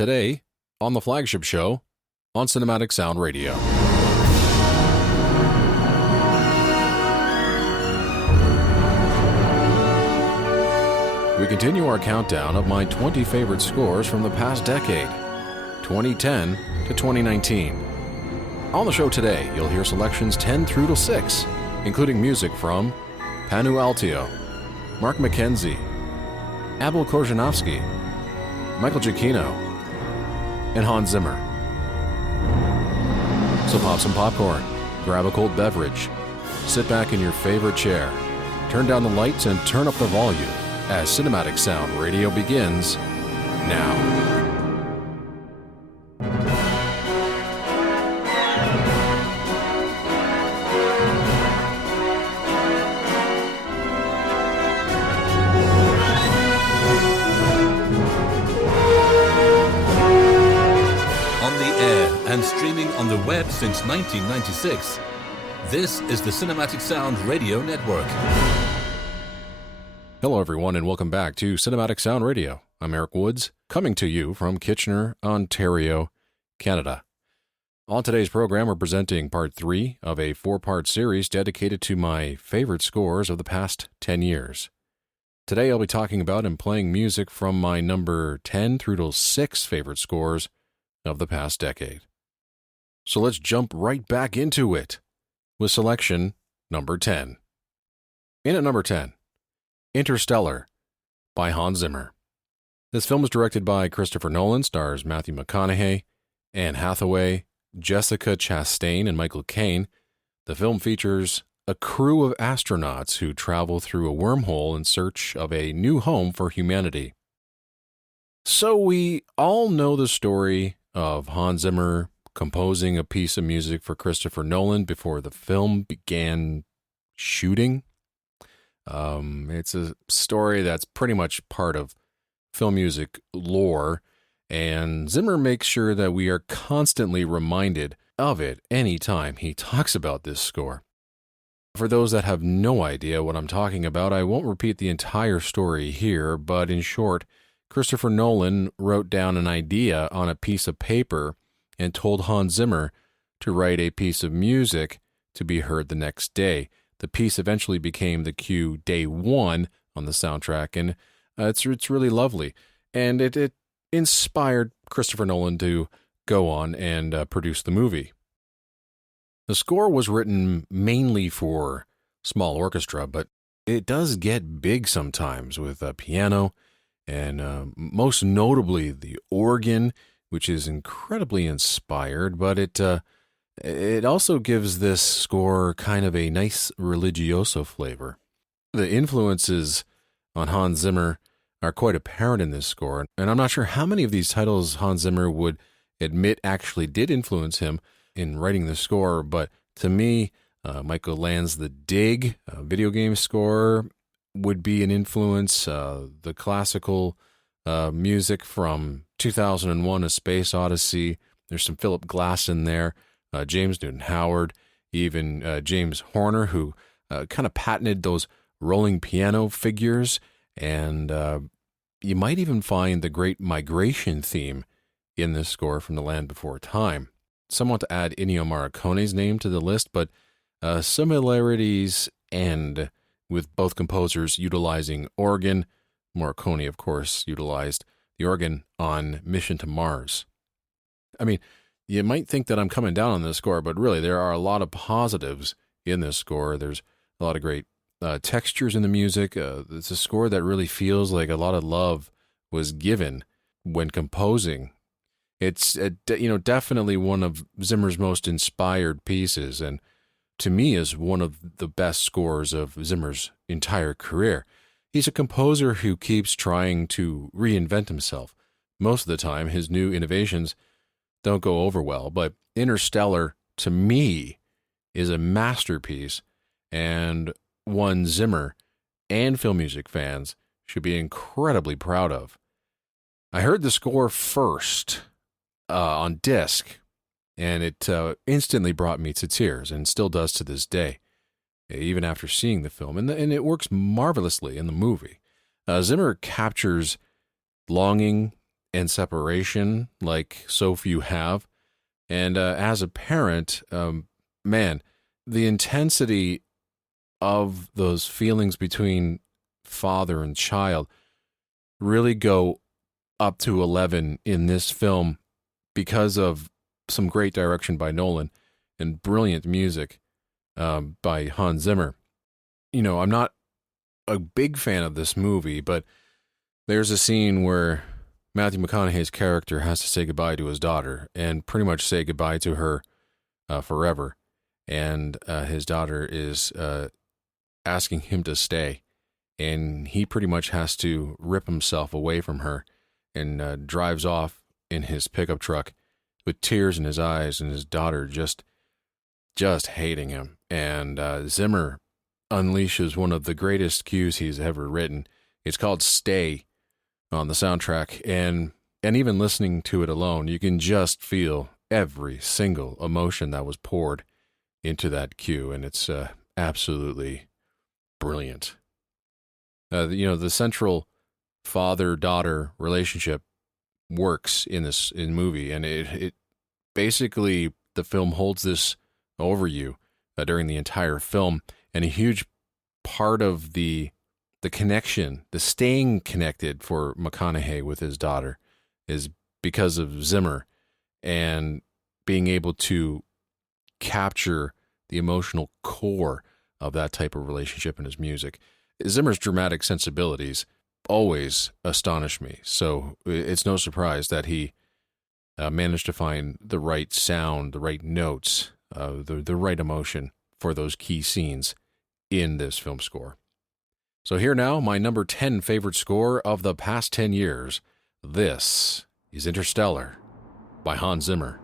today on the FLAGSHIP Show on Cinematic Sound Radio. We continue our countdown of my 20 favorite scores from the past decade, 2010 to 2019. On the show today, you'll hear selections 10 through to 6, including music from Panu Aaltio, Mark McKenzie, Abel Korzeniowski, Michael Giacchino, and Hans Zimmer. So pop some popcorn, grab a cold beverage, sit back in your favorite chair, turn down the lights and turn up the volume as Cinematic Sound Radio begins now. And streaming on the web since 1996. This is the Cinematic Sound Radio Network. Hello everyone and welcome back to Cinematic Sound Radio. I'm Eric Woods, coming to you from Kitchener, Ontario, Canada. On today's program, we're presenting part 3 of a 4-part series dedicated to my favorite scores of the past 10 years. Today I'll be talking about and playing music from my number 10 through to 6 favorite scores of the past decade. So let's jump right back into it with selection number 10. In at number 10, Interstellar by Hans Zimmer. This film was directed by Christopher Nolan, stars Matthew McConaughey, Anne Hathaway, Jessica Chastain, and Michael Caine. The film features a crew of astronauts who travel through a wormhole in search of a new home for humanity. So we all know the story of Hans Zimmer composing a piece of music for Christopher Nolan before the film began shooting. It's a story that's pretty much part of film music lore, and Zimmer makes sure that we are constantly reminded of it anytime he talks about this score. For those that have no idea what I'm talking about, I won't repeat the entire story here, but in short, Christopher Nolan wrote down an idea on a piece of paper and told Hans Zimmer to write a piece of music to be heard the next day. The piece eventually became the cue Day 1 on the soundtrack, and it's really lovely. And it inspired Christopher Nolan to go on and produce the movie. The score was written mainly for small orchestra, but it does get big sometimes with a piano, and most notably the organ, which is incredibly inspired, but it also gives this score kind of a nice religioso flavor. The influences on Hans Zimmer are quite apparent in this score, and I'm not sure how many of these titles Hans Zimmer would admit actually did influence him in writing the score, but to me, Michael Land's The Dig, video game score, would be an influence. The classical music from 2001: A Space Odyssey. There's some Philip Glass in there, James Newton Howard, even James Horner, who kind of patented those rolling piano figures. And you might even find the Great Migration theme in this score from The Land Before Time. Some want to add Ennio Morricone's name to the list, but similarities end with both composers utilizing organ. Morricone, of course, utilized the organ on Mission to Mars. I mean, you might think that I'm coming down on this score, but really there are a lot of positives in this score. There's a lot of great textures in the music. It's a score that really feels like a lot of love was given when composing. It's definitely one of Zimmer's most inspired pieces, and to me is one of the best scores of Zimmer's entire career. He's a composer who keeps trying to reinvent himself. Most of the time, his new innovations don't go over well, but Interstellar, to me, is a masterpiece and one Zimmer and film music fans should be incredibly proud of. I heard the score first on disc, and it instantly brought me to tears, and still does to this day, even after seeing the film. And it works marvelously in the movie. Zimmer captures longing and separation like so few have. And as a parent, man, the intensity of those feelings between father and child really go up to 11 in this film because of some great direction by Nolan and brilliant music by Hans Zimmer. You know, I'm not a big fan of this movie, but there's a scene where Matthew McConaughey's character has to say goodbye to his daughter and pretty much say goodbye to her forever. And his daughter is asking him to stay. And he pretty much has to rip himself away from her and drives off in his pickup truck with tears in his eyes and his daughter just hating him. And Zimmer unleashes one of the greatest cues he's ever written. It's called Stay on the soundtrack. And even listening to it alone, you can just feel every single emotion that was poured into that cue. And it's absolutely brilliant. The central father-daughter relationship works in this movie, and it basically, the film holds this over you during the entire film, and a huge part of the connection, the staying connected for McConaughey with his daughter is because of Zimmer and being able to capture the emotional core of that type of relationship in his music. Zimmer's dramatic sensibilities always astonish me, so it's no surprise that he managed to find the right sound, the right notes, the right emotion for those key scenes in this film score. So here now, my number 10 favorite score of the past 10 years. This is Interstellar by Hans Zimmer.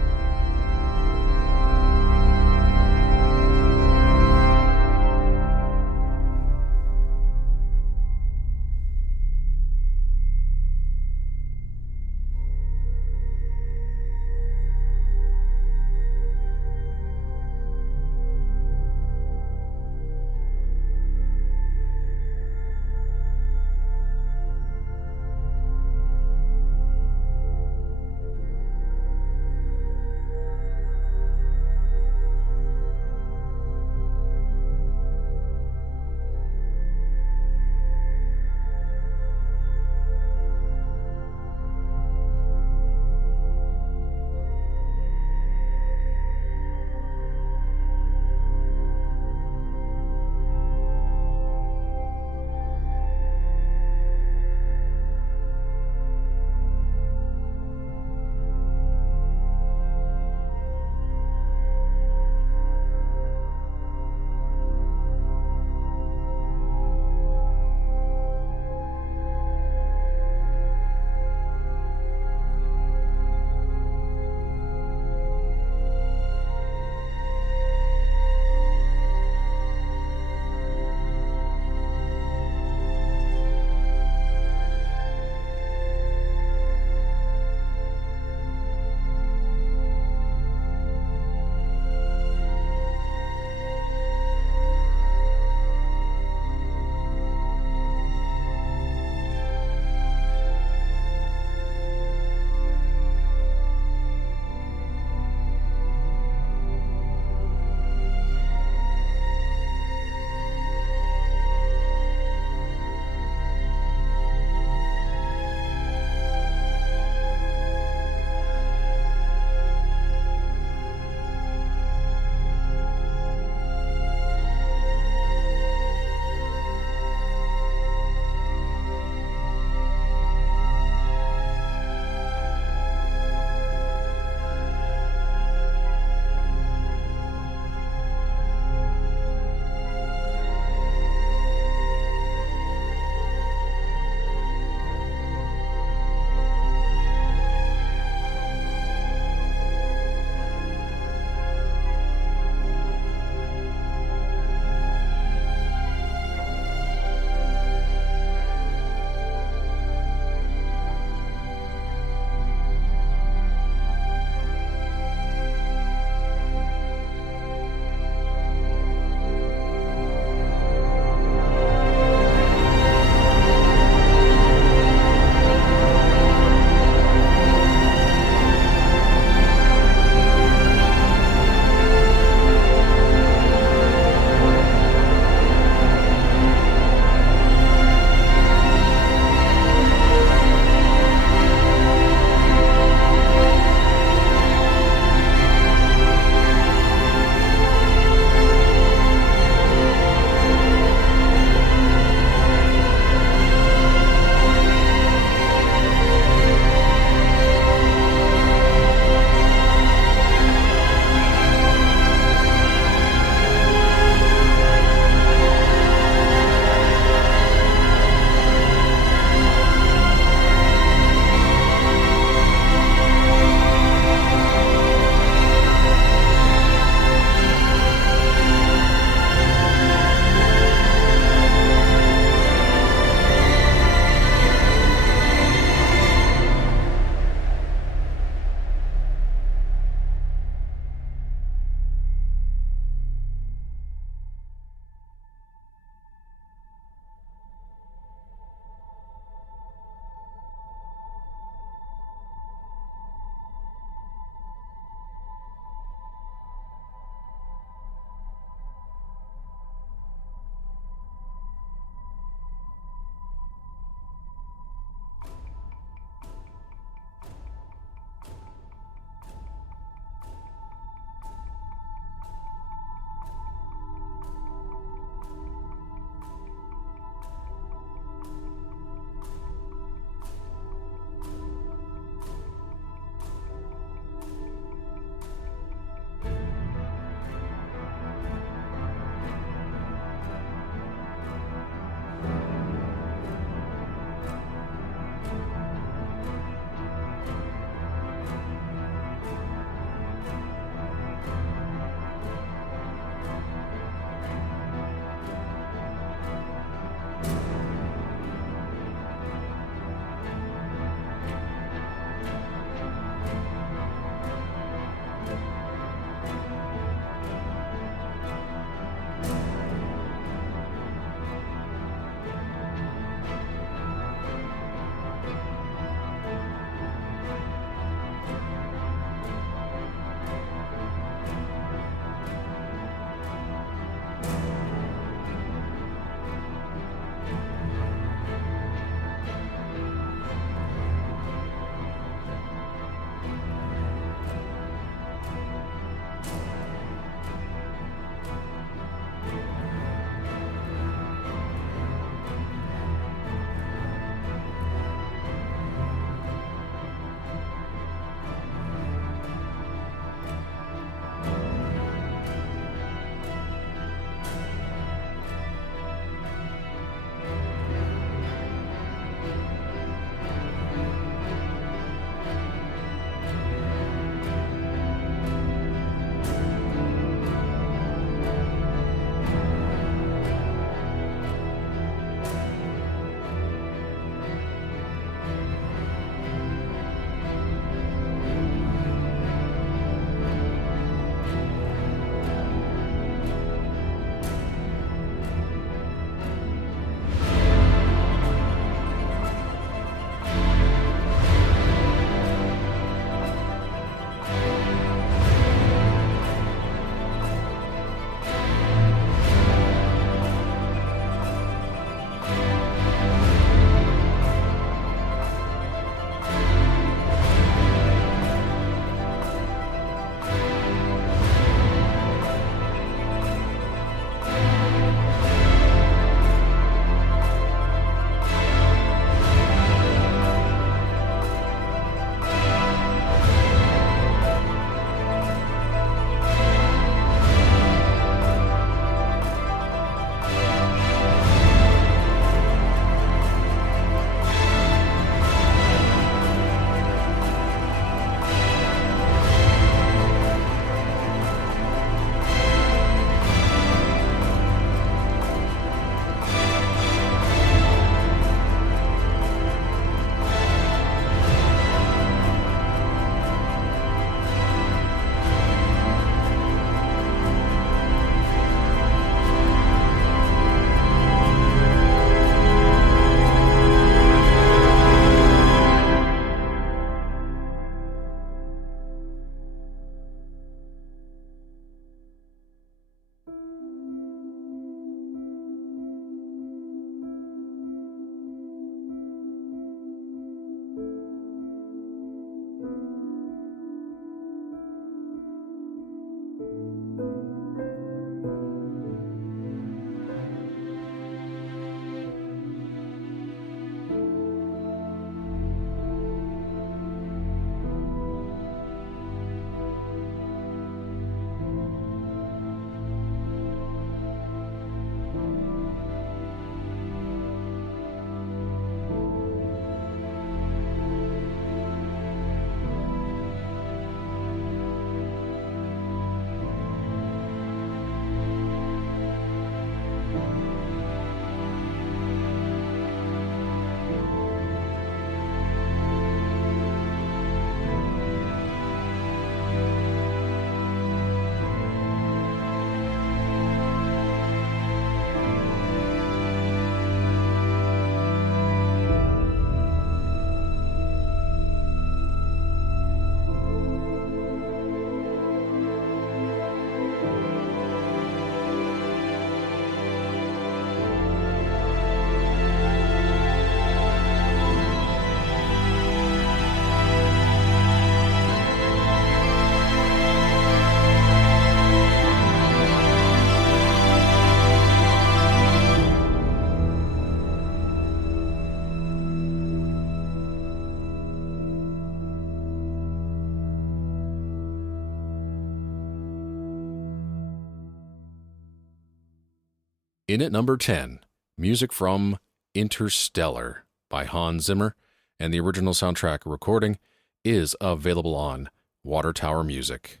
In at number 10, music from Interstellar by Hans Zimmer, and the original soundtrack recording is available on Water Tower Music.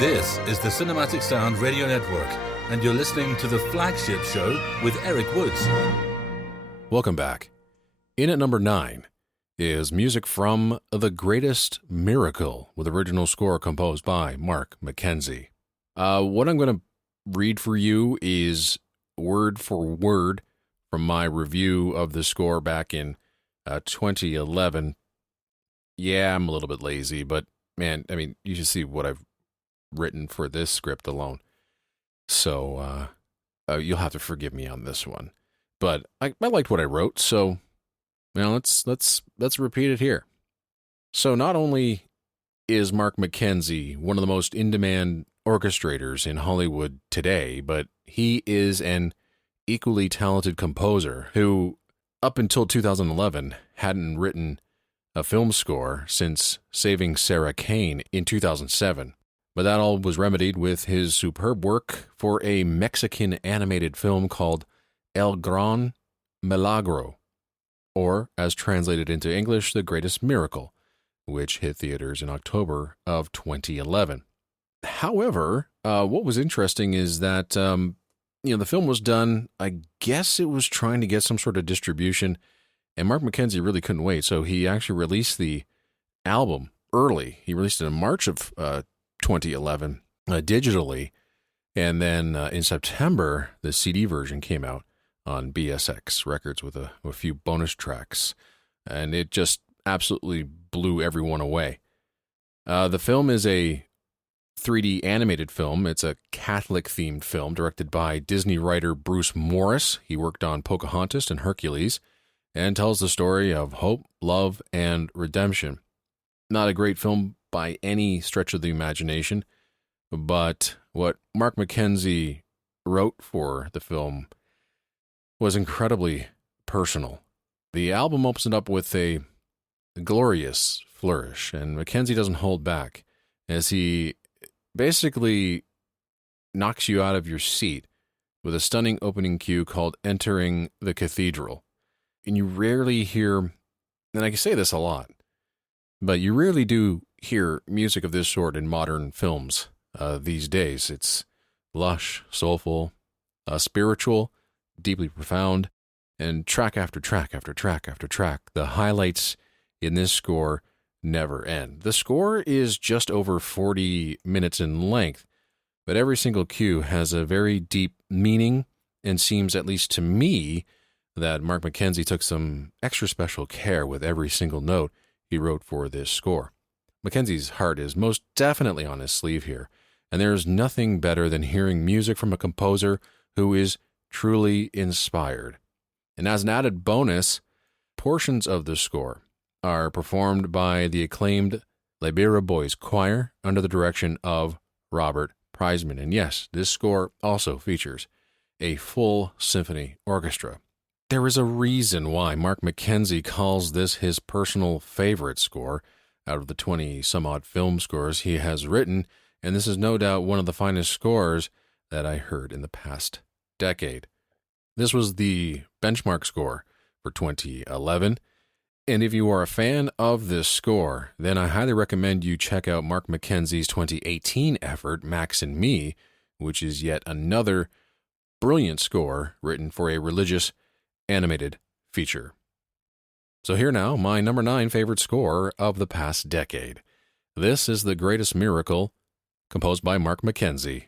This is the Cinematic Sound Radio Network, and you're listening to the Flagship Show with Eric Woods. Welcome back. In at number 9 is music from The Greatest Miracle, with original score composed by Mark McKenzie. What I'm going to read for you is word for word from my review of the score back in 2011. Yeah, I'm a little bit lazy, but man, I mean, you should see what I've written for this script alone. So you'll have to forgive me on this one. But I liked what I wrote, so let's repeat it here. So not only is Mark McKenzie, one of the most in-demand orchestrators in Hollywood today, but he is an equally talented composer who, up until 2011, hadn't written a film score since Saving Sarah Kane in 2007. But that all was remedied with his superb work for a Mexican animated film called El Gran Milagro, or, as translated into English, The Greatest Miracle, which hit theaters in October of 2011. However, what was interesting is that, the film was done, I guess it was trying to get some sort of distribution, and Mark McKenzie really couldn't wait, so he actually released the album early. He released it in March of 2011 digitally, and then in September, the CD version came out on BSX Records with a few bonus tracks, and it just absolutely blew everyone away. The film is a 3D animated film. It's a Catholic-themed film directed by Disney writer Bruce Morris. He worked on Pocahontas and Hercules, and tells the story of hope, love, and redemption. Not a great film by any stretch of the imagination, but what Mark McKenzie wrote for the film was incredibly personal. The album opens it up with a glorious flourish, and McKenzie doesn't hold back as he basically knocks you out of your seat with a stunning opening cue called Entering the Cathedral. And you rarely hear, and I can say this a lot, but you rarely do hear music of this sort in modern films these days. It's lush, soulful, spiritual, deeply profound, and track after track after track after track. The highlights in this score never end. The score is just over 40 minutes in length, but every single cue has a very deep meaning and seems, at least to me, that Mark McKenzie took some extra special care with every single note he wrote for this score. McKenzie's heart is most definitely on his sleeve here, and there's nothing better than hearing music from a composer who is truly inspired. And as an added bonus, portions of the score are performed by the acclaimed Libera Boys Choir under the direction of Robert Priesman. And yes, this score also features a full symphony orchestra. There is a reason why Mark McKenzie calls this his personal favorite score out of the 20-some-odd film scores he has written, and this is no doubt one of the finest scores that I heard in the past decade. This was the benchmark score for 2011, and if you are a fan of this score, then I highly recommend you check out Mark McKenzie's 2018 effort, Max and Me, which is yet another brilliant score written for a religious animated feature. So here now, my number 9 favorite score of the past decade. This is The Greatest Miracle, composed by Mark McKenzie.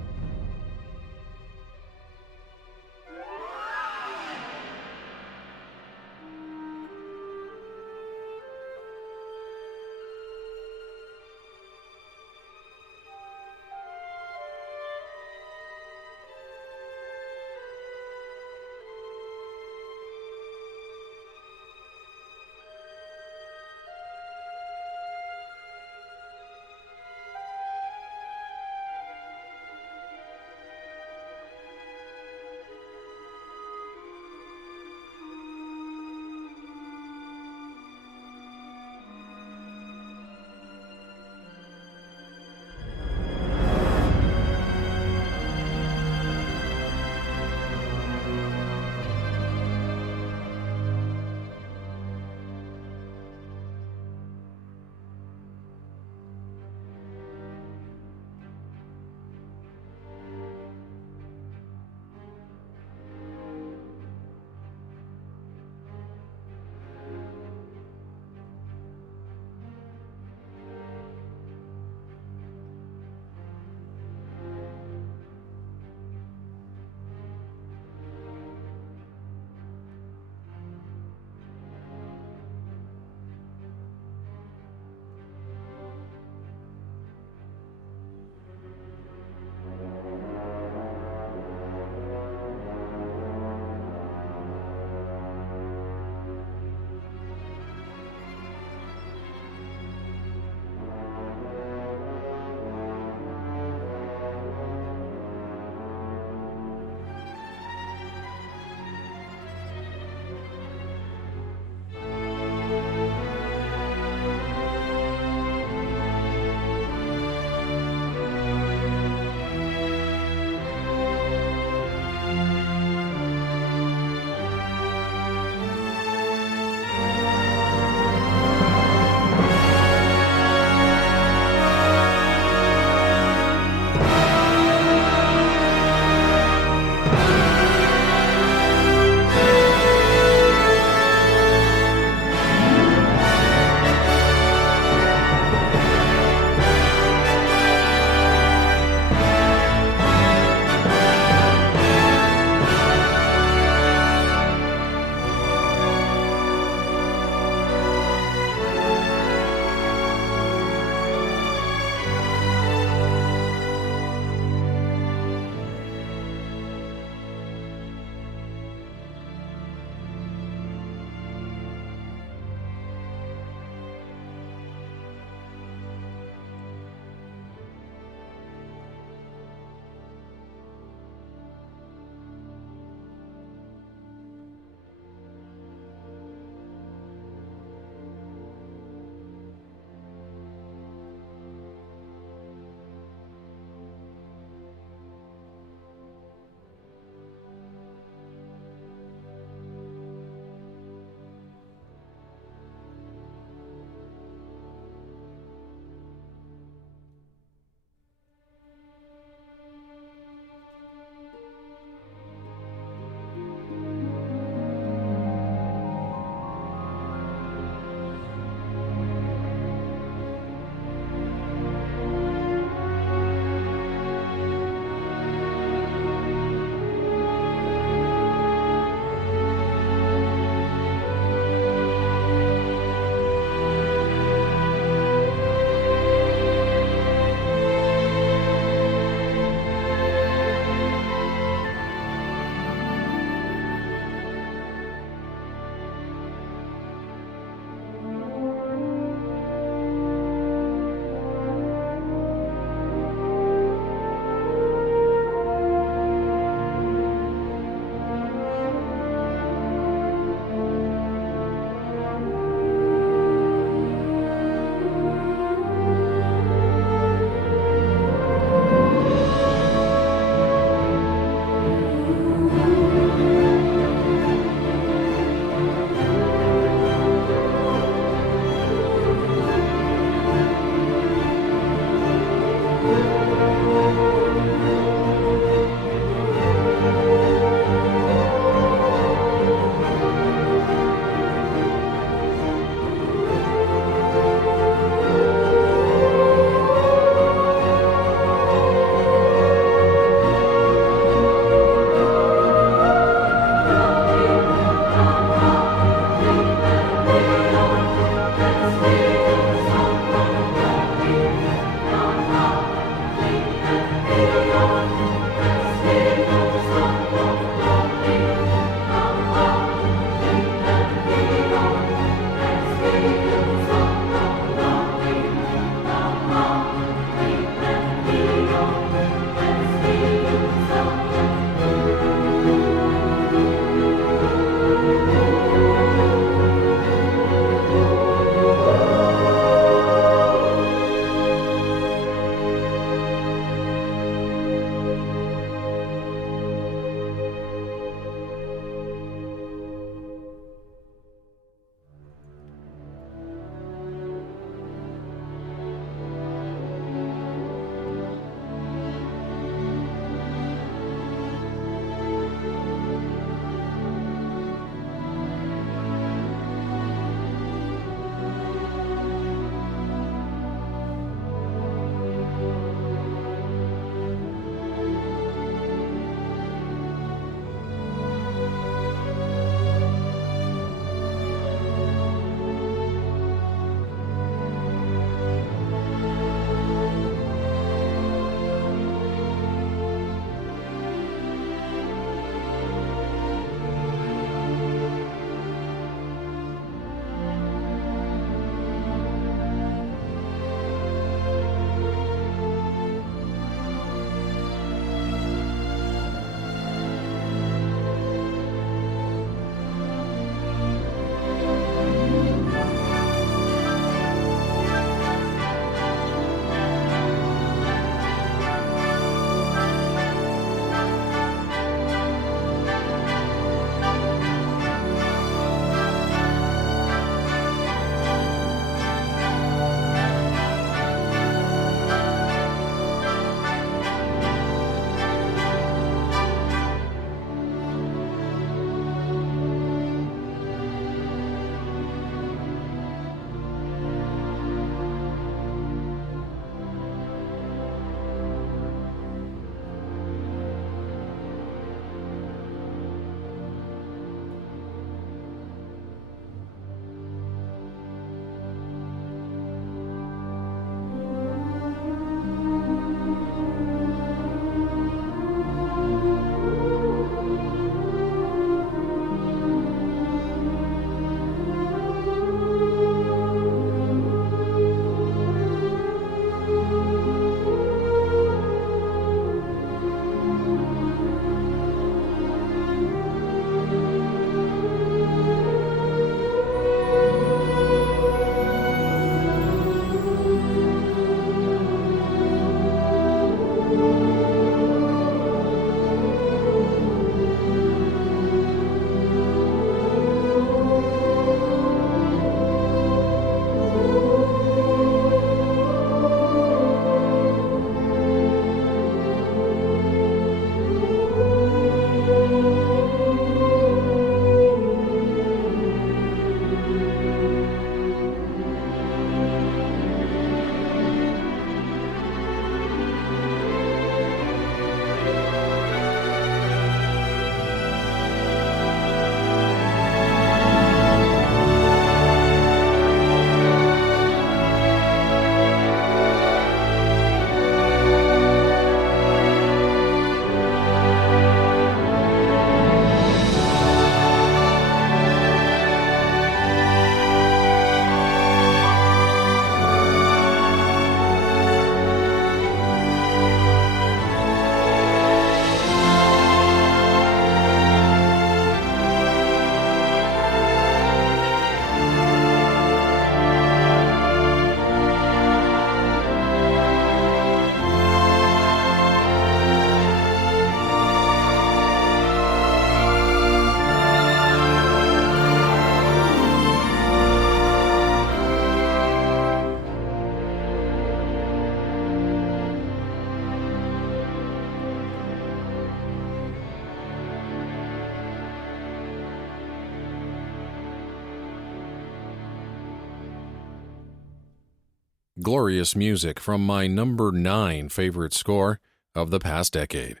glorious music from my number 9 favorite score of the past decade,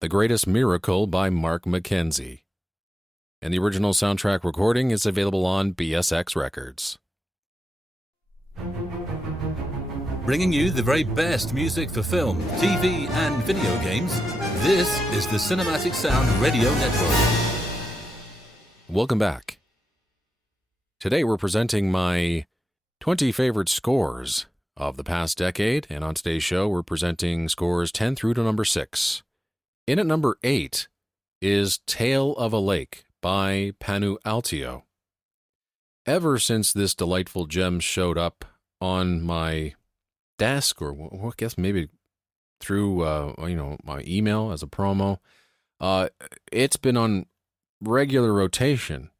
The Greatest Miracle by Mark McKenzie. And the original soundtrack recording is available on BSX Records. Bringing you the very best music for film, TV, and video games, this is the Cinematic Sound Radio Network. Welcome back. Today we're presenting my 20 favorite scores of the past decade, and on today's show we're presenting scores 10 through to number 6. In at number 8 is Tale of a Lake by Panu Aaltio. Ever since this delightful gem showed up on my desk, or I guess maybe through my email as a promo, it's been on regular rotation.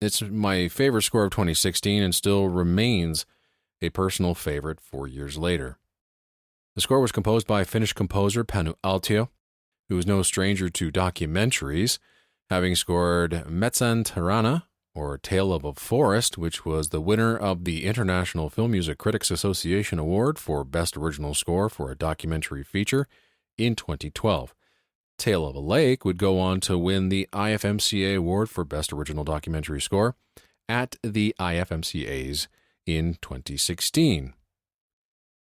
It's my favorite score of 2016 and still remains a personal favorite 4 years later. The score was composed by Finnish composer Panu Aaltio, who is no stranger to documentaries, having scored Metsän Tarina, or Tale of a Forest, which was the winner of the International Film Music Critics Association Award for Best Original Score for a Documentary Feature in 2012. Tale of a Lake would go on to win the IFMCA Award for Best Original Documentary Score at the IFMCAs in 2016.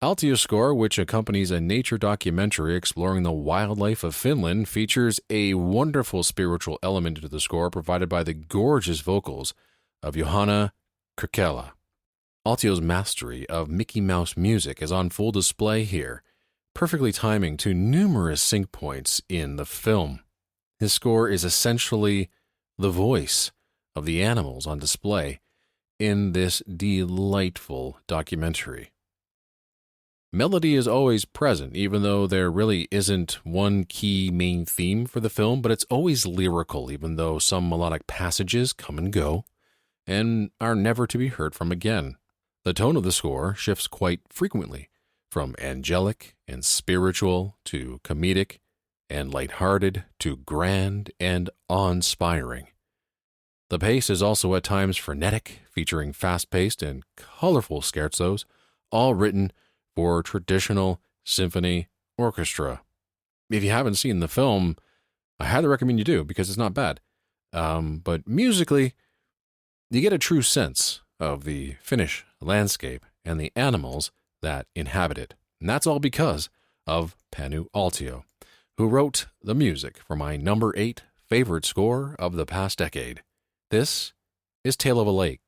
Aaltio's score, which accompanies a nature documentary exploring the wildlife of Finland, features a wonderful spiritual element to the score provided by the gorgeous vocals of Johanna Kyrkälä. Aaltio's mastery of Mickey Mouse music is on full display here, perfectly timing to numerous sync points in the film. His score is essentially the voice of the animals on display in this delightful documentary. Melody is always present, even though there really isn't one key main theme for the film, but it's always lyrical, even though some melodic passages come and go and are never to be heard from again. The tone of the score shifts quite frequently, from angelic and spiritual to comedic and lighthearted to grand and awe-inspiring. The pace is also at times frenetic, featuring fast-paced and colorful scherzos, all written for traditional symphony orchestra. If you haven't seen the film, I highly recommend you do, because it's not bad. But musically, you get a true sense of the Finnish landscape and the animals that inhabit it. And that's all because of Panu Aaltio, who wrote the music for my number 8 favorite score of the past decade. This is Tale of a Lake.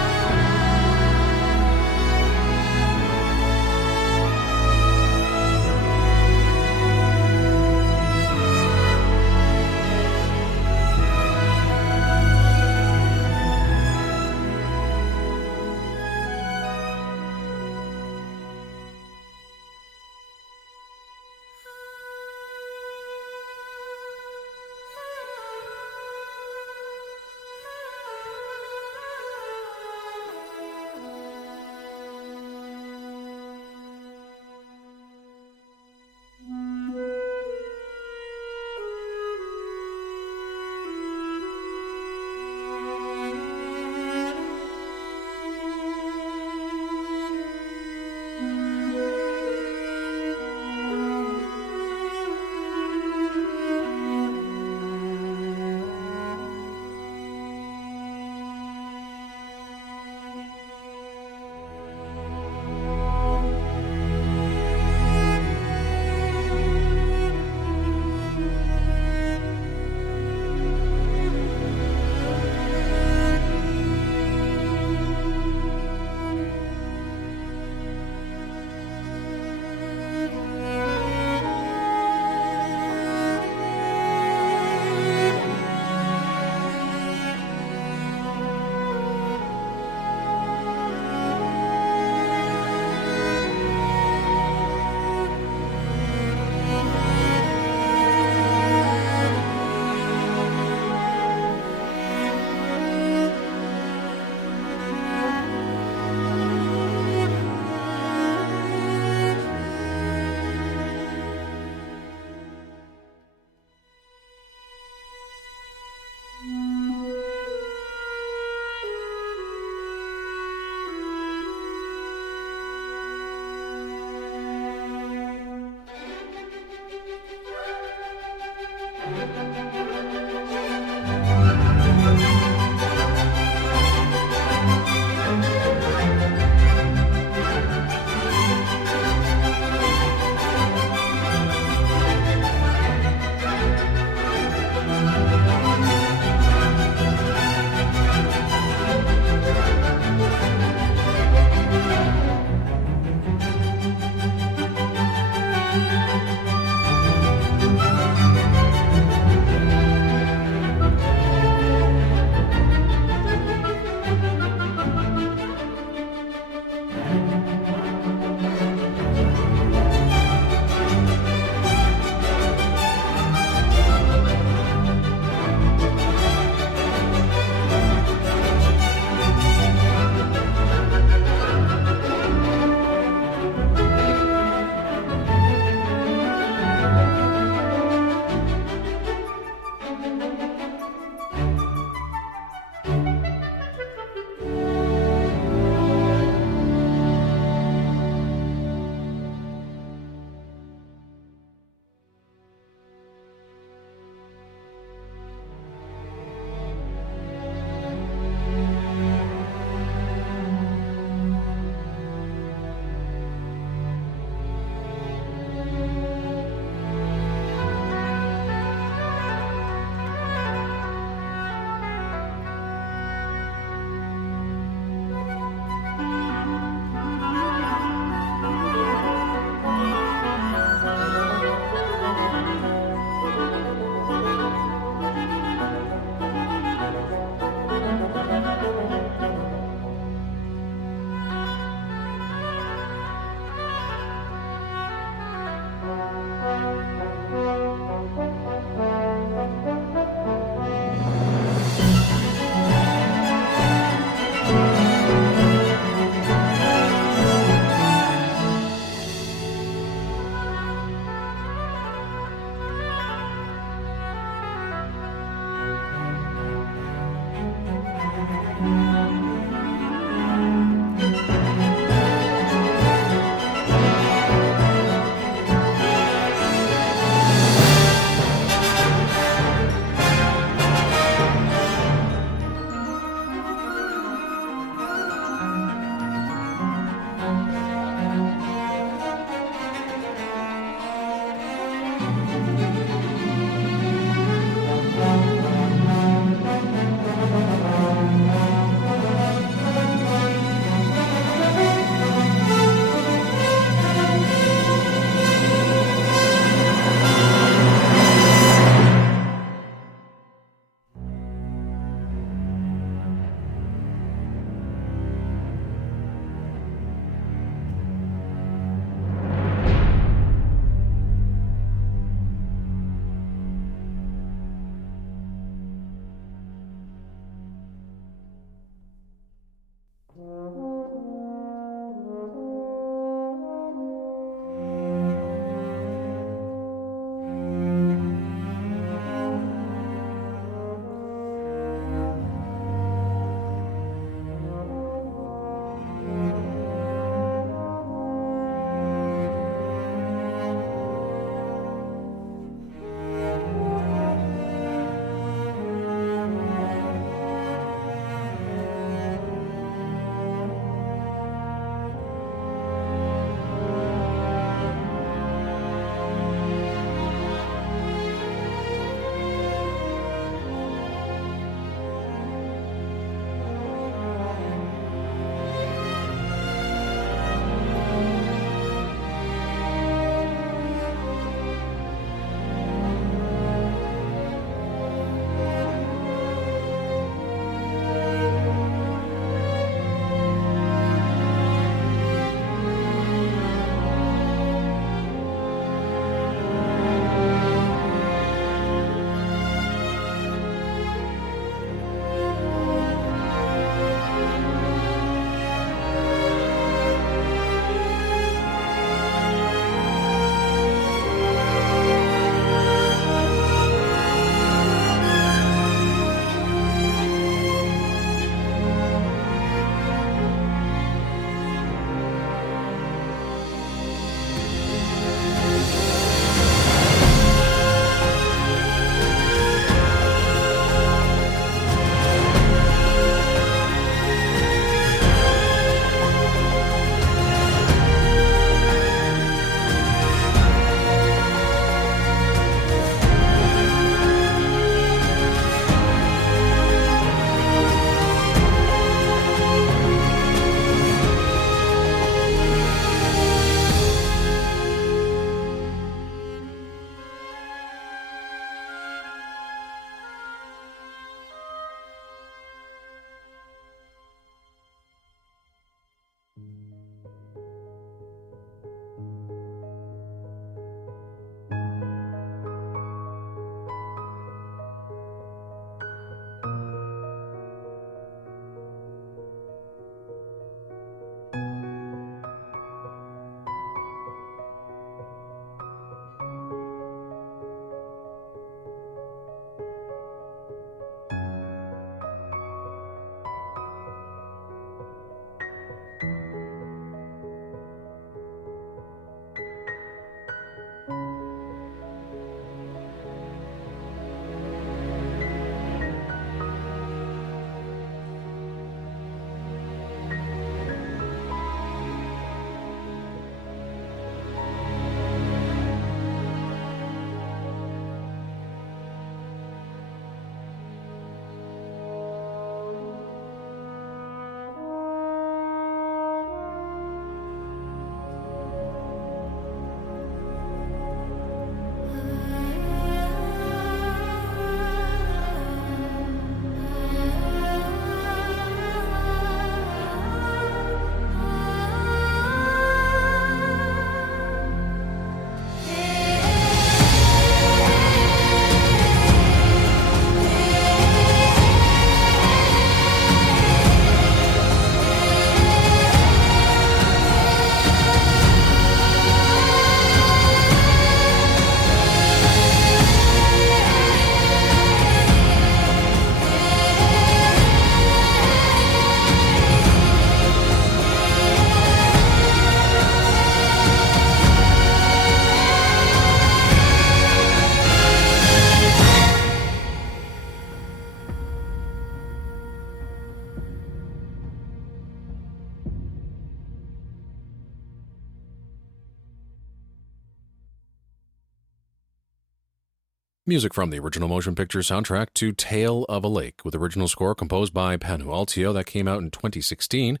Music from the original motion picture soundtrack to Tale of a Lake, with original score composed by Panu Aaltio that came out in 2016,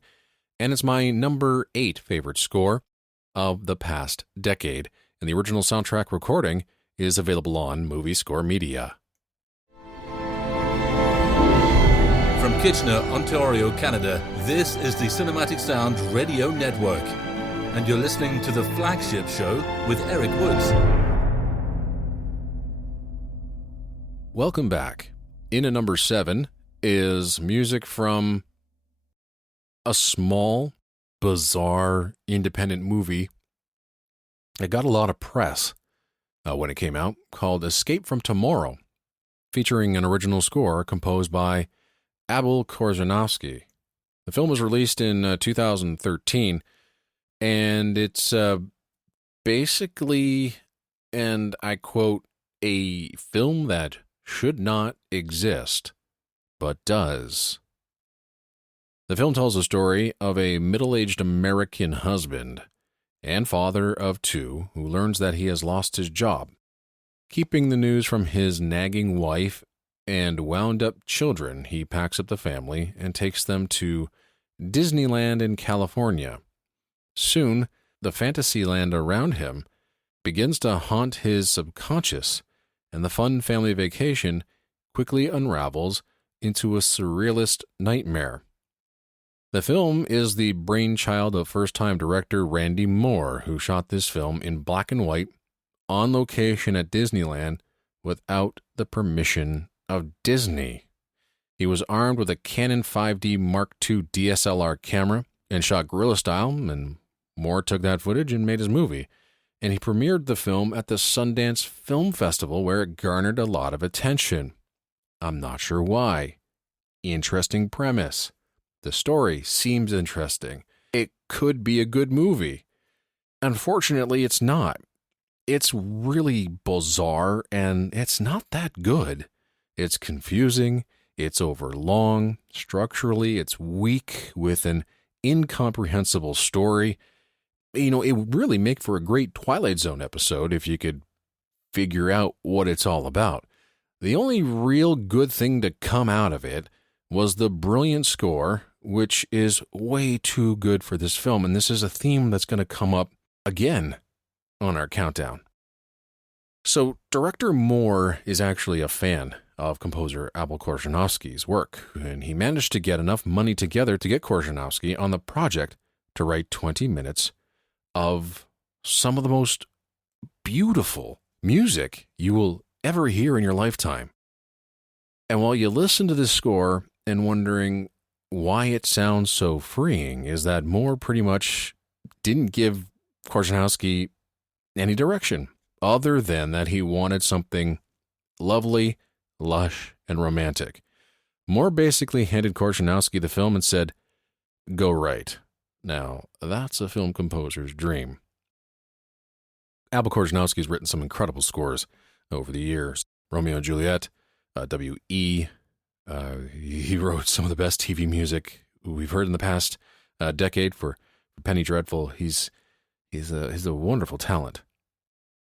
and it's my number 8 favorite score of the past decade, and the original soundtrack recording is available on Movie Score Media. From Kitchener, Ontario, Canada, this is the Cinematic Sound Radio Network, and you're listening to the Flagship Show with Eric Woods. Welcome back. In at number 7 is music from a small, bizarre, independent movie that got a lot of press when it came out, called Escape from Tomorrow, featuring an original score composed by Abel Korzeniowski. The film was released in 2013, and it's basically, and I quote, a film that should not exist, but does. The film tells the story of a middle-aged American husband and father of 2 who learns that he has lost his job. Keeping the news from his nagging wife and wound-up children, he packs up the family and takes them to Disneyland in California. Soon, the fantasy land around him begins to haunt his subconscious, and the fun family vacation quickly unravels into a surrealist nightmare. The film is the brainchild of first-time director Randy Moore, who shot this film in black and white on location at Disneyland without the permission of Disney. He was armed with a Canon 5D Mark II DSLR camera and shot guerrilla style, and Moore took that footage and made his movie. And he premiered the film at the Sundance Film Festival, where it garnered a lot of attention. I'm not sure why. Interesting premise. The story seems interesting. It could be a good movie. Unfortunately, it's not. It's really bizarre, and it's not that good. It's confusing, it's overlong, structurally it's weak, with an incomprehensible story. You know, it would really make for a great Twilight Zone episode if you could figure out what it's all about. The only real good thing to come out of it was the brilliant score, which is way too good for this film, and this is a theme that's going to come up again on our countdown. So, director Moore is actually a fan of composer Abel Korzeniowski's work, and he managed to get enough money together to get Korzeniowski on the project to write 20 minutes of some of the most beautiful music you will ever hear in your lifetime. And while you listen to this score and wondering why it sounds so freeing, is that Moore pretty much didn't give Korzeniowski any direction, other than that he wanted something lovely, lush, and romantic. Moore basically handed Korzeniowski the film and said, "Go write." Now, that's a film composer's dream. Abel Korzeniowski's written some incredible scores over the years. Romeo and Juliet, W.E. He wrote some of the best TV music we've heard in the past decade for Penny Dreadful. He's a wonderful talent.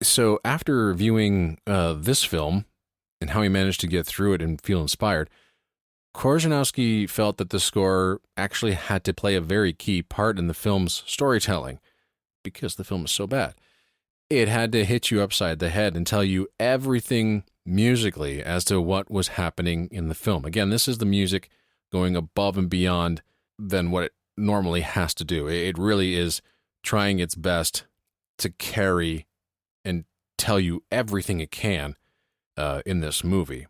So after viewing this film and how he managed to get through it and feel inspired, Korzeniowski felt that the score actually had to play a very key part in the film's storytelling because the film is so bad. It had to hit you upside the head and tell you everything musically as to what was happening in the film. Again, this is the music going above and beyond than what it normally has to do. It really is trying its best to carry and tell you everything it can in this movie.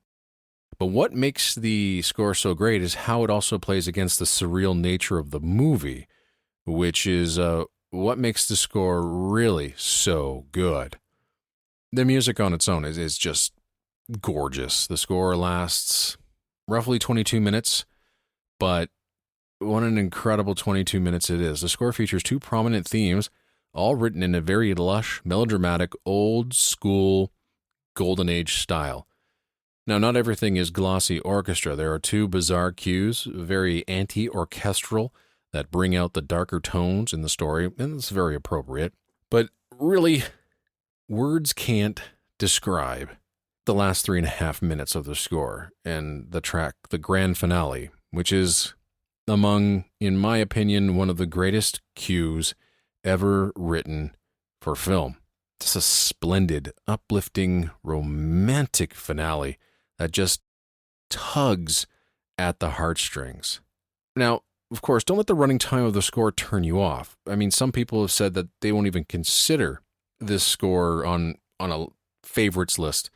But what makes the score so great is how it also plays against the surreal nature of the movie, which is what makes the score really so good. The music on its own is just gorgeous. The score lasts roughly 22 minutes, but what an incredible 22 minutes it is. The score features 2 prominent themes, all written in a very lush, melodramatic, old-school, golden age style. Now, not everything is glossy orchestra. There are 2 bizarre cues, very anti-orchestral, that bring out the darker tones in the story, and it's very appropriate. But really, words can't describe the last 3.5 minutes of the score and the track, the grand finale, which is among, in my opinion, one of the greatest cues ever written for film. It's a splendid, uplifting, romantic finale that just tugs at the heartstrings. Now, of course, don't let the running time of the score turn you off. I mean, some people have said that they won't even consider this score on a favorites list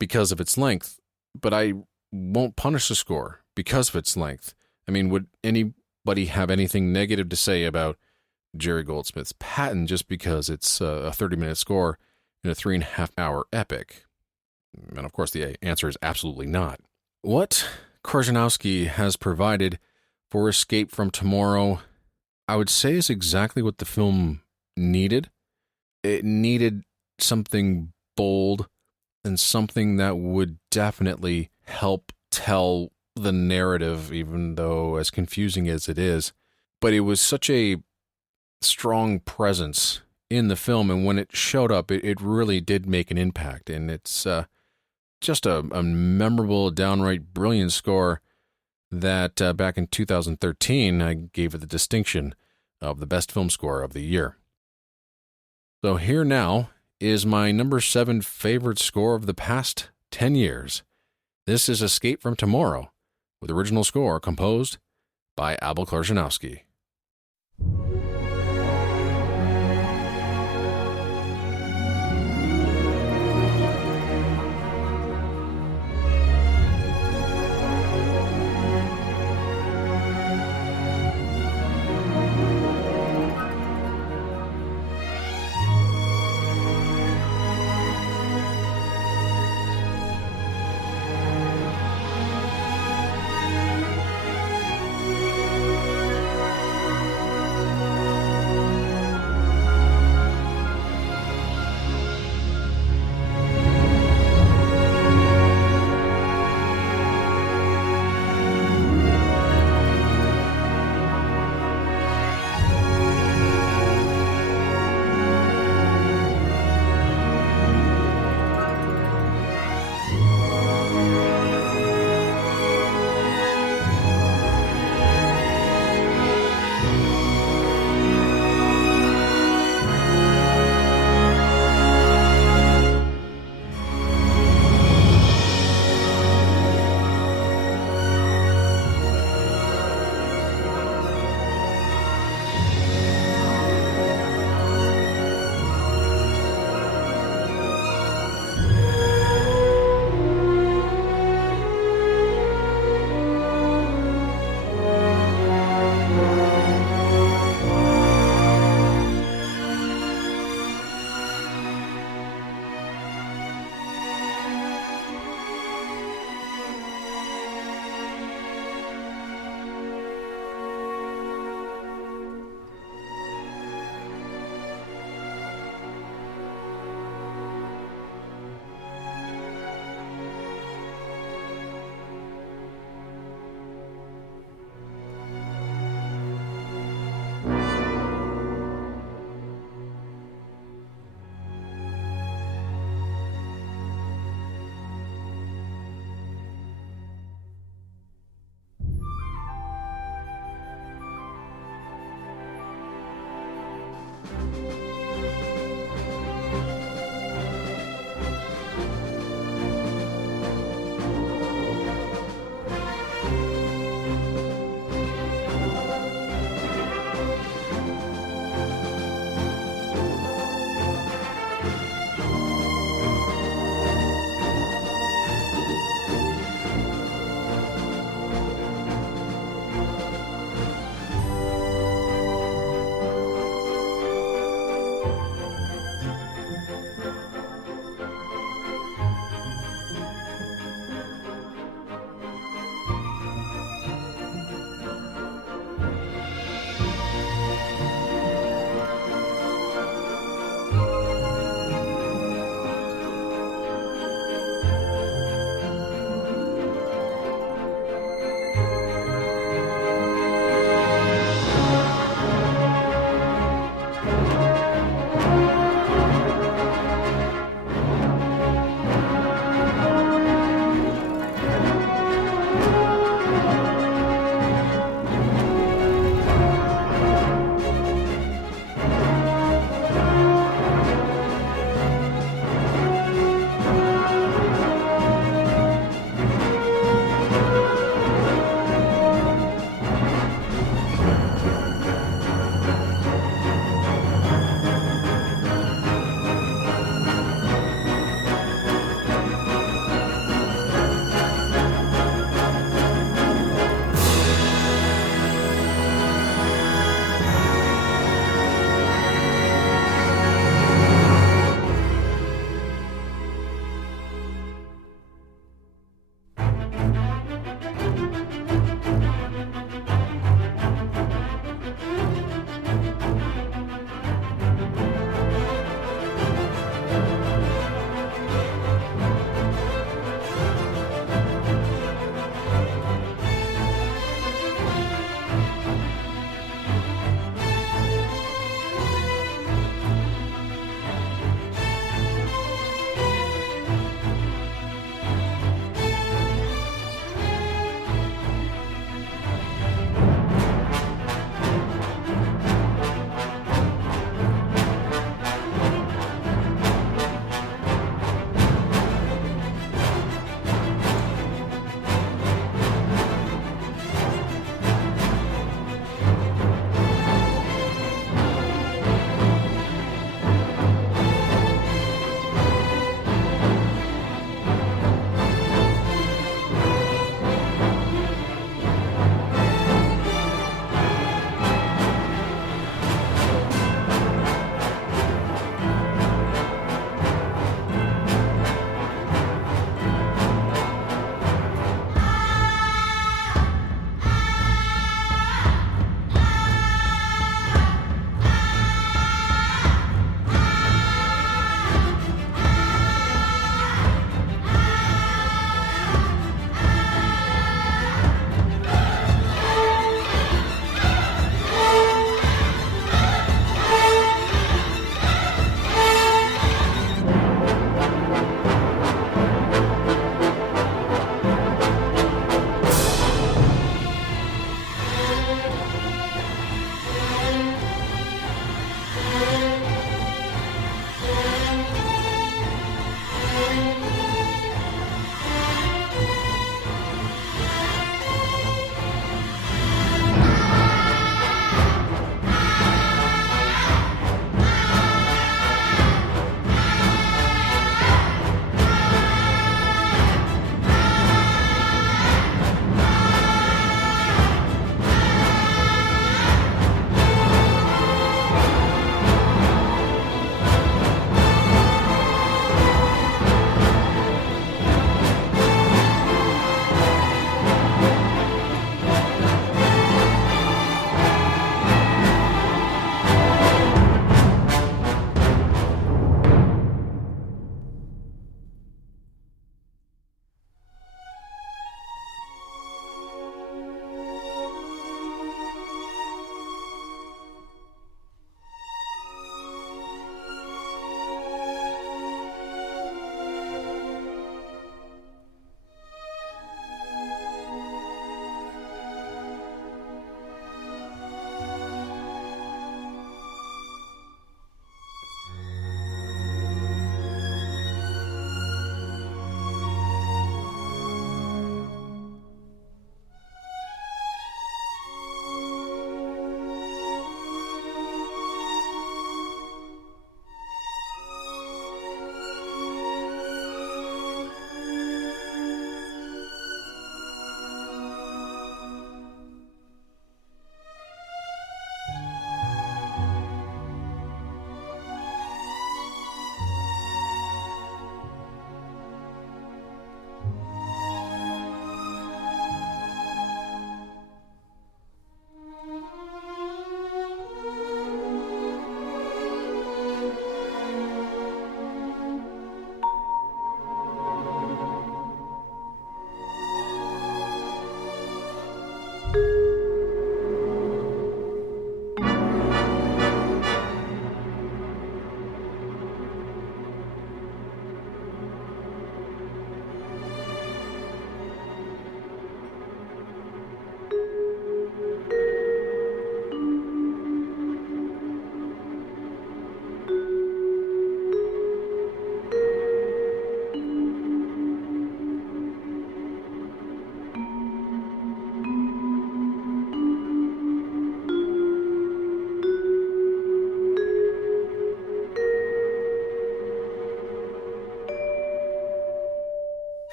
because of its length, but I won't punish the score because of its length. I mean, would anybody have anything negative to say about Jerry Goldsmith's Patton just because it's a 30-minute score in a 3.5-hour epic? And of course, the answer is absolutely not. What Korzeniowski has provided for Escape from Tomorrow, I would say, is exactly what the film needed. It needed something bold and something that would definitely help tell the narrative, even though as confusing as it is. But it was such a strong presence in the film, and when it showed up, it really did make an impact. And it's just a memorable, downright brilliant score that back in 2013, I gave it the distinction of the best film score of the year. So here now is my number 7 favorite score of the past 10 years. This is Escape from Tomorrow, with original score composed by Abel Korzeniowski.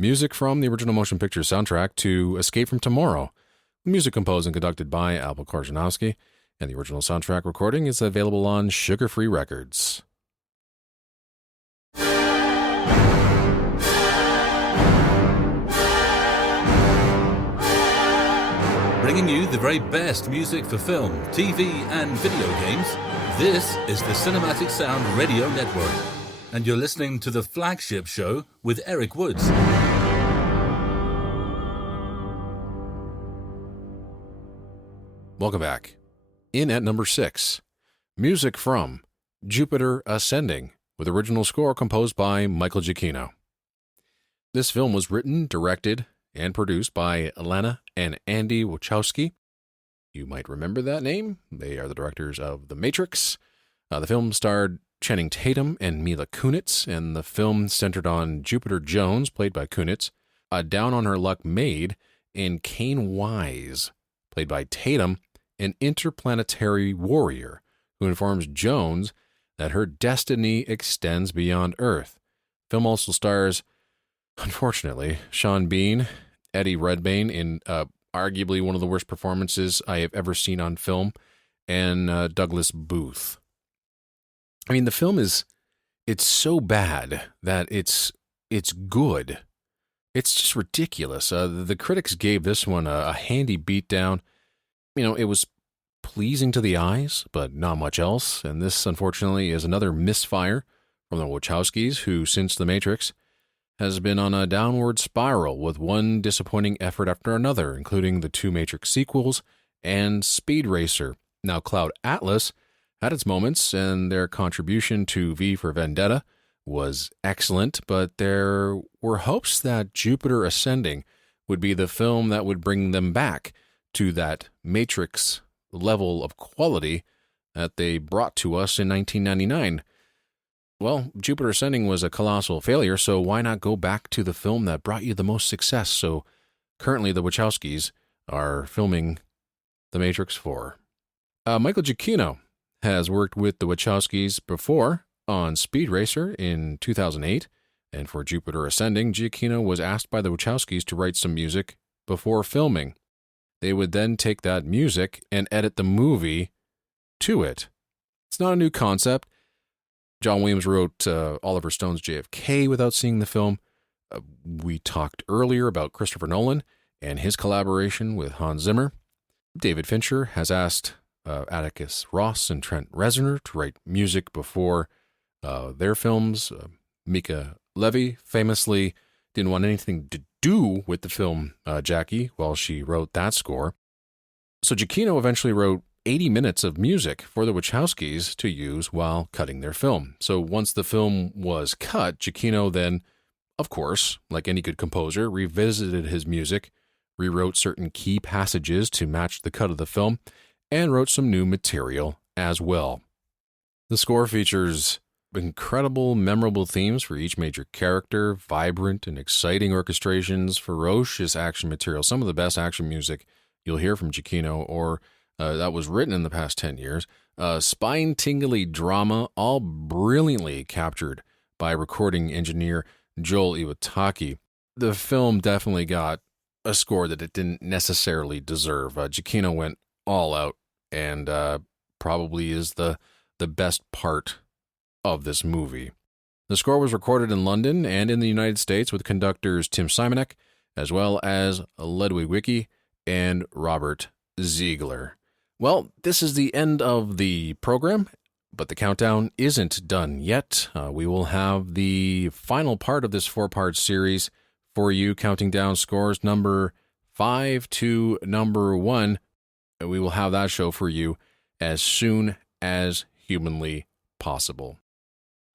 music from the original motion picture soundtrack to Escape from Tomorrow. Music composed and conducted by Abel Korzeniowski, and the original soundtrack recording is available on Sugar Free Records. Bringing you the very best music for film, TV, and video games, this is the Cinematic Sound Radio Network. And you're listening to the Flagship Show with Eric Woods. Welcome back. In at number 6, music from Jupiter Ascending, with original score composed by Michael Giacchino. This film was written, directed, and produced by Lana and Andy Wachowski. You might remember that name. They are the directors of The Matrix. The film starred Channing Tatum and Mila Kunis, and the film centered on Jupiter Jones, played by Kunis, a down-on-her-luck maid, and Kane Wise, played by Tatum, an interplanetary warrior who informs Jones that her destiny extends beyond Earth. The film also stars, unfortunately, Sean Bean, Eddie Redmayne in arguably one of the worst performances I have ever seen on film, and Douglas Booth. I mean, the film it's so bad that it's good. It's just ridiculous. The critics gave this one a handy beatdown. You know, it was pleasing to the eyes, but not much else. And this, unfortunately, is another misfire from the Wachowskis, who, since The Matrix, has been on a downward spiral with one disappointing effort after another, including the 2 Matrix sequels and Speed Racer. Now, Cloud Atlas had its moments, and their contribution to V for Vendetta was excellent, but there were hopes that Jupiter Ascending would be the film that would bring them back to that Matrix level of quality that they brought to us in 1999. Well, Jupiter Ascending was a colossal failure, so why not go back to the film that brought you the most success? So currently the Wachowskis are filming The Matrix 4. Michael Giacchino has worked with the Wachowskis before on Speed Racer in 2008, and for Jupiter Ascending, Giacchino was asked by the Wachowskis to write some music before filming. They would then take that music and edit the movie to it. It's not a new concept. John Williams wrote Oliver Stone's JFK without seeing the film. We talked earlier about Christopher Nolan and his collaboration with Hans Zimmer. David Fincher has asked Atticus Ross and Trent Reznor to write music before their films. Mika Levy famously didn't want anything to do with the film Jackie while she wrote that score. So Giacchino eventually wrote 80 minutes of music for the Wachowskis to use while cutting their film. So once the film was cut, Giacchino then, of course, like any good composer, revisited his music, rewrote certain key passages to match the cut of the film, and wrote some new material as well. The score features incredible, memorable themes for each major character, vibrant and exciting orchestrations, ferocious action material, some of the best action music you'll hear from Giacchino or that was written in the past 10 years, spine-tingly drama, all brilliantly captured by recording engineer Joel Iwataki. The film definitely got a score that it didn't necessarily deserve. Giacchino went all out and probably is the best part of this movie. The score was recorded in London and in the United States with conductors Tim Simonek, as well as Ludwig Wicki and Robert Ziegler. Well, this is the end of the program, but the countdown isn't done yet. We will have the final part of this 4-part series for you, counting down scores number 5 to number 1. We will have that show for you as soon as humanly possible.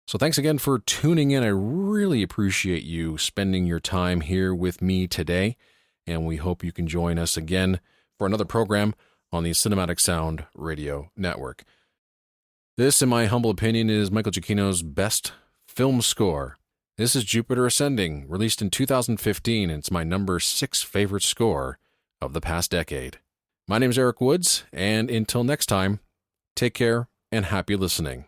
So thanks again for tuning in. I really appreciate you spending your time here with me today, and we hope you can join us again for another program on the Cinematic Sound Radio Network. This, in my humble opinion, is Michael Giacchino's best film score. This is Jupiter Ascending, released in 2015, and it's my number 6 favorite score of the past decade. My name is Eric Woods, and until next time, take care and happy listening.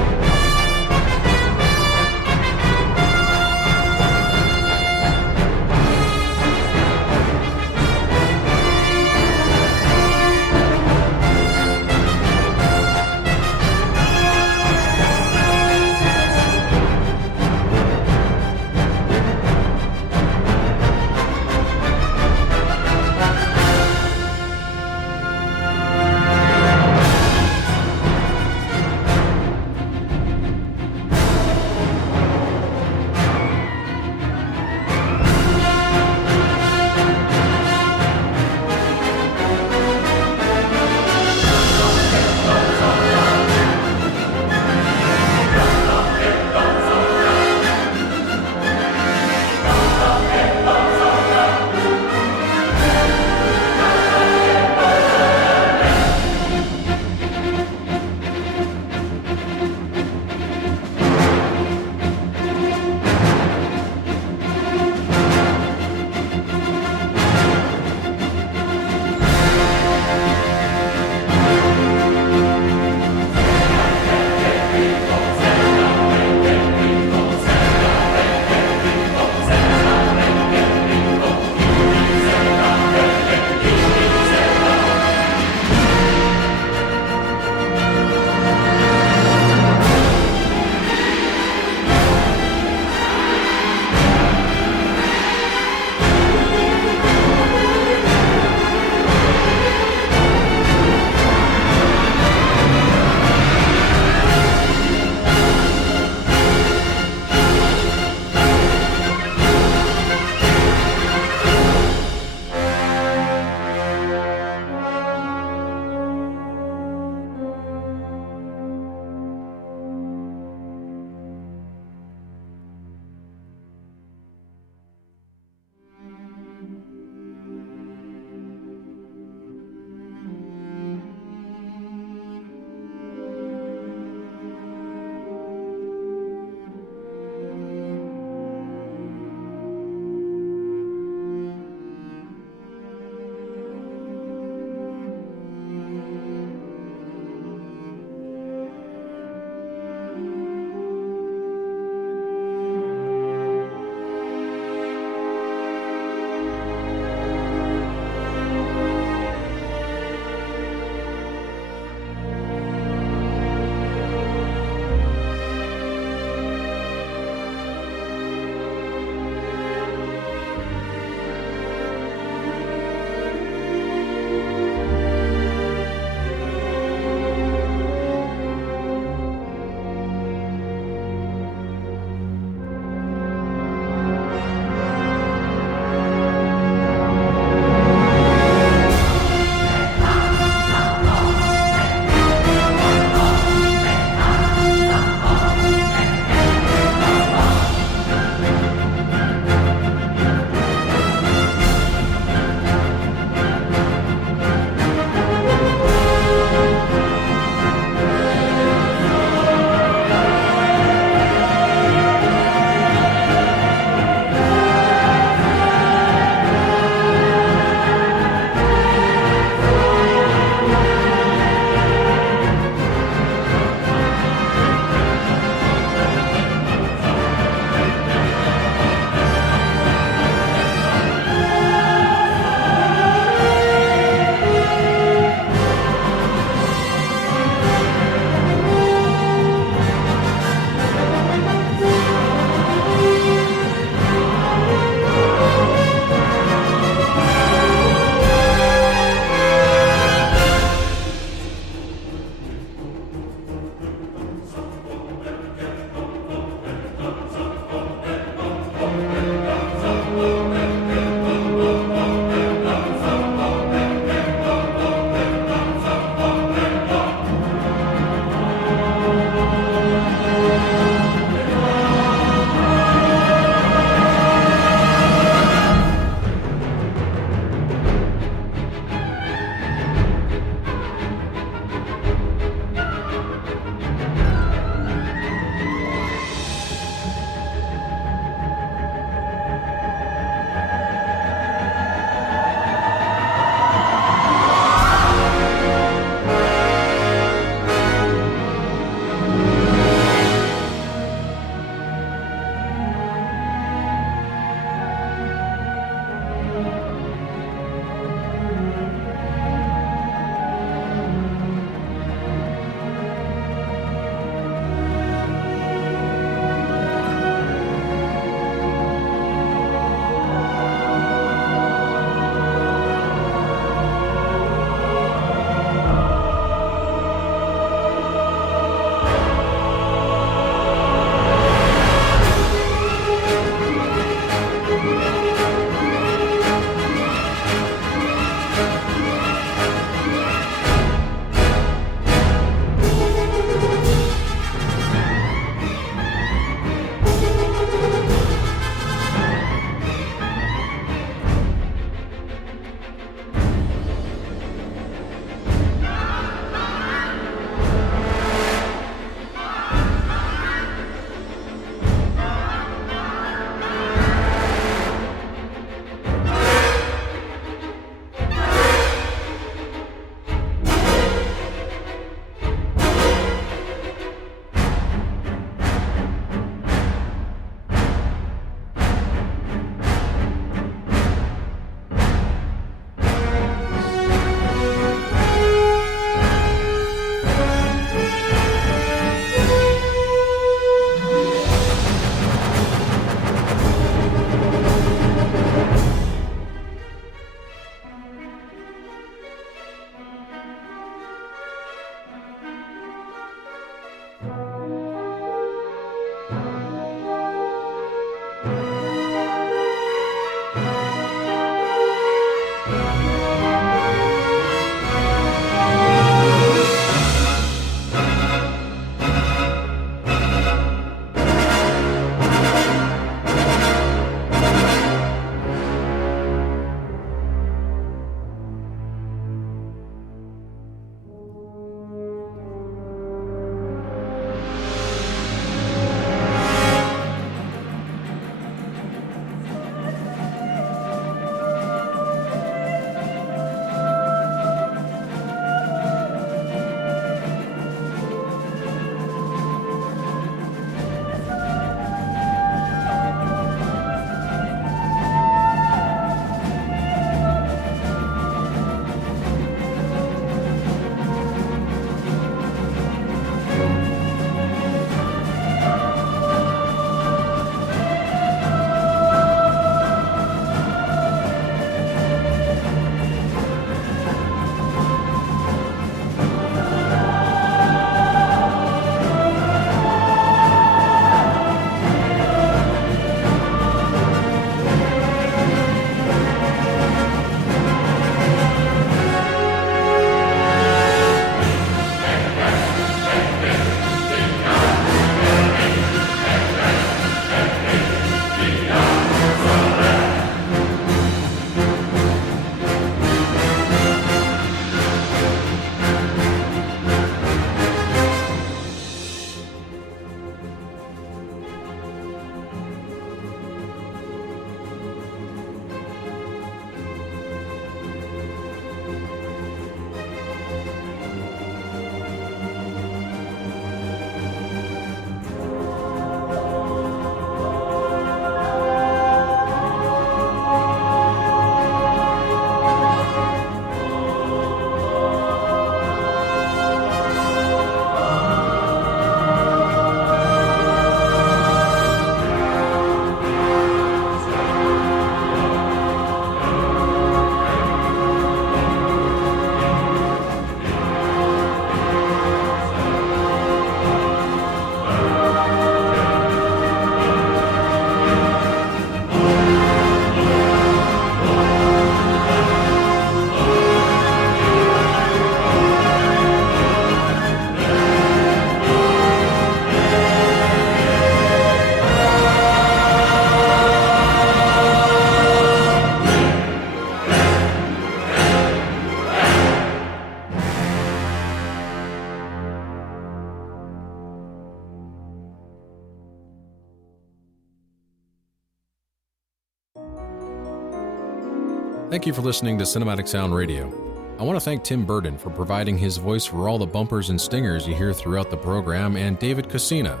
Thank you for listening to Cinematic Sound Radio. I want to thank Tim Burden for providing his voice for all the bumpers and stingers you hear throughout the program, and David Coscina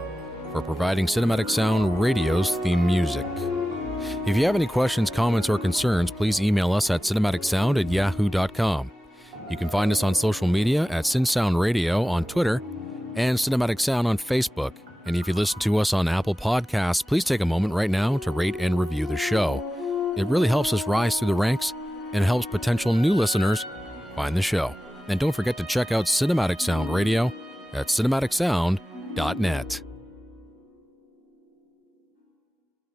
for providing Cinematic Sound Radio's theme music. If you have any questions, comments, or concerns, please email us at cinematicsound@yahoo.com. You can find us on social media at CinSound Radio on Twitter and Cinematic Sound on Facebook. And if you listen to us on Apple Podcasts, please take a moment right now to rate and review the show. It really helps us rise through the ranks and helps potential new listeners find the show. And don't forget to check out Cinematic Sound Radio at cinematicsound.net.